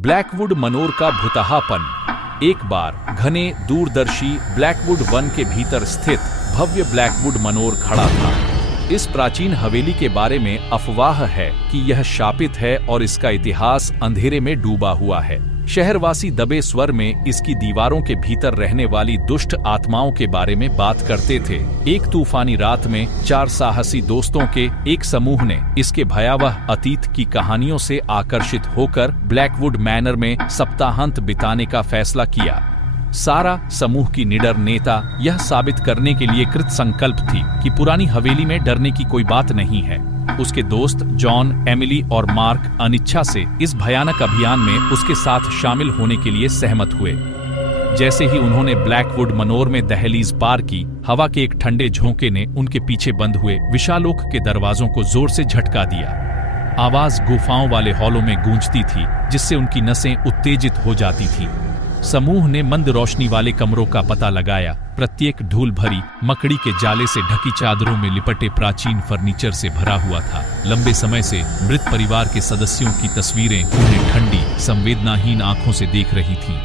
Blackwood Manor का भुतहापन। एक बार घने दूरदर्शी ब्लैकवुड वन के भीतर स्थित भव्य ब्लैकवुड मनोर खड़ा था। इस प्राचीन हवेली के बारे में अफवाह है कि यह शापित है और इसका इतिहास अंधेरे में डूबा हुआ है। शहरवासी दबे स्वर में इसकी दीवारों के भीतर रहने वाली दुष्ट आत्माओं के बारे में बात करते थे। एक तूफानी रात में 4 साहसी दोस्तों के एक समूह ने इसके भयावह अतीत की कहानियों से आकर्षित होकर ब्लैकवुड मैनर में सप्ताहांत बिताने का फैसला किया। सारा समूह की निडर नेता यह साबित करने के लिए कृत संकल्प थी कि पुरानी हवेली में डरने की कोई बात नहीं है। उसके दोस्त जॉन, एमिली और मार्क अनिच्छा से इस भयानक अभियान में उसके साथ शामिल होने के लिए सहमत हुए। जैसे ही उन्होंने ब्लैकवुड मनोर में दहलीज पार की, हवा के एक ठंडे झोंके ने उनके पीछे बंद हुए विशालोक के दरवाजों को जोर से झटका दिया। आवाज गुफाओं वाले हॉलों में गूंजती थी, जिससे उनकी नसें उत्तेजित हो जाती थीं। समूह ने मंद रोशनी वाले कमरों का पता लगाया। प्रत्येक धूल भरी मकड़ी के जाले से ढकी चादरों में लिपटे प्राचीन फर्नीचर से भरा हुआ था। लंबे समय से मृत परिवार के सदस्यों की तस्वीरें उन्हें ठंडी, संवेदनाहीन आंखों से देख रही थीं।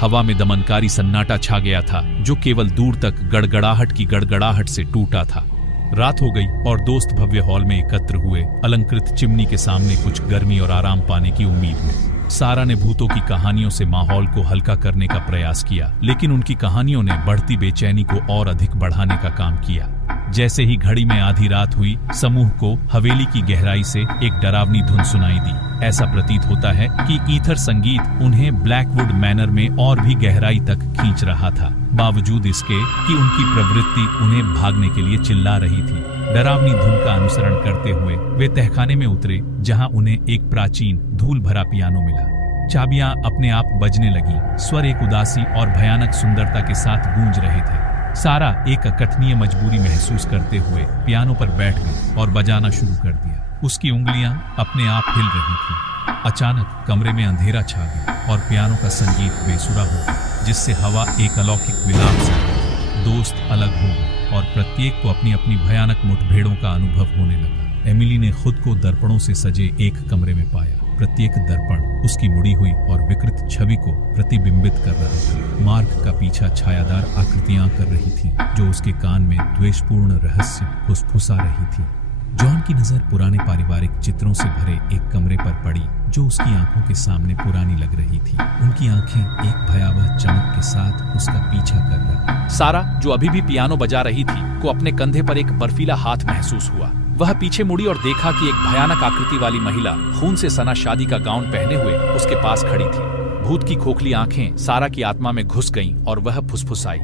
हवा में दमनकारी सन्नाटा छा गया था, जो केवल दूर तक गड़गड़ाहट की गड़गड़ाहट से टूटा था। रात हो गई और दोस्त भव्य हॉल में एकत्र हुए, अलंकृत चिमनी के सामने कुछ गर्मी और आराम पाने की उम्मीद में। सारा ने भूतों की कहानियों से माहौल को हल्का करने का प्रयास किया, लेकिन उनकी कहानियों ने बढ़ती बेचैनी को और अधिक बढ़ाने का काम किया। जैसे ही घड़ी में आधी रात हुई, समूह को हवेली की गहराई से एक डरावनी धुन सुनाई दी। ऐसा प्रतीत होता है कि ईथर संगीत उन्हें ब्लैकवुड मैनर में और भी गहराई तक खींच रहा था, बावजूद इसके कि उनकी प्रवृत्ति उन्हें भागने के लिए चिल्ला रही थी। डरावनी धुन का अनुसरण करते हुए वे तहखाने में उतरे, जहां उन्हें एक प्राचीन धूल भरा पियानो मिला। चाबियां अपने आप बजने लगी। स्वर एक उदासी और भयानक सुंदरता के साथ गूंज रहे थे। सारा एक अकथनीय मजबूरी महसूस करते हुए पियानो पर बैठ गई और बजाना शुरू कर दिया। उसकी उंगलियां अपने आप हिल रही थीं। अचानक कमरे में अंधेरा छा गया और पियानो का संगीत बेसुरा हो गया, जिससे हवा एक अलौकिक विलाप से। दोस्त अलग हो गए और प्रत्येक को अपनी अपनी भयानक मुठभेड़ों का अनुभव होने लगा। एमिली ने खुद को दर्पणों से सजे एक कमरे में पाया। प्रत्येक दर्पण उसकी मुड़ी हुई और विकृत छवि को प्रतिबिंबित कर रहा था। मार्क का पीछा छायादार आकृतियां कर रही थीं, जो उसके कान में द्वेषपूर्ण रहस्य फुसफुसा रही थी। जॉन की नजर पुराने पारिवारिक चित्रों से भरे एक कमरे पर पड़ी, जो उसकी आंखों के सामने पुरानी लग रही थी। उनकी आंखें एक भयावह चमक के साथ उसका पीछा कर रही। सारा, जो अभी भी पियानो बजा रही थी, को अपने कंधे पर एक बर्फीला हाथ महसूस हुआ। वह पीछे मुड़ी और देखा कि एक भयानक आकृति वाली महिला खून से सना शादी का गाउन पहने हुए उसके पास खड़ी थी। भूत की खोखली आंखें सारा की आत्मा में घुस गईं और वह फुसफुसाई,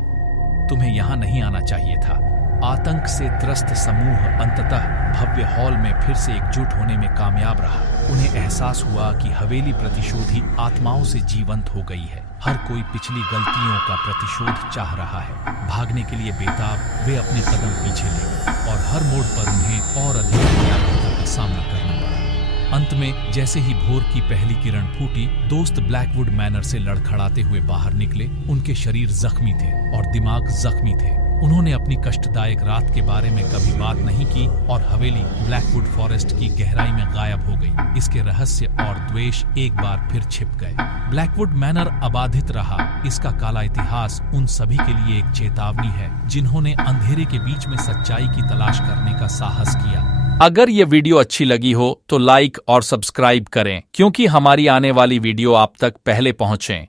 तुम्हें यहाँ नहीं आना चाहिए था। आतंक से त्रस्त समूह अंततः भव्य हॉल में फिर से एकजुट होने में कामयाब रहा। उन्हें एहसास हुआ कि हवेली प्रतिशोधी आत्माओं से जीवंत हो गई है। हर कोई पिछली गलतियों का प्रतिशोध चाह रहा है। भागने के लिए बेताब वे अपने कदम पीछे ले गए और हर मोड़ पर उन्हें और अधिक भयावहता का सामना करना पड़ा। अंत में जैसे ही भोर की पहली किरण फूटी, दोस्त ब्लैकवुड मैनर से लड़खड़ाते हुए बाहर निकले। उनके शरीर जख्मी थे और दिमाग जख्मी थे। उन्होंने अपनी कष्टदायक रात के बारे में कभी बात नहीं की और हवेली ब्लैकवुड फॉरेस्ट की गहराई में गायब हो गई। इसके रहस्य और द्वेष एक बार फिर छिप गए। ब्लैकवुड मैनर अबाधित रहा। इसका काला इतिहास उन सभी के लिए एक चेतावनी है, जिन्होंने अंधेरे के बीच में सच्चाई की तलाश करने का साहस किया। अगर ये वीडियो अच्छी लगी हो तो लाइक और सब्सक्राइब करें, क्योंकि हमारी आने वाली वीडियो आप तक पहले पहुंचे।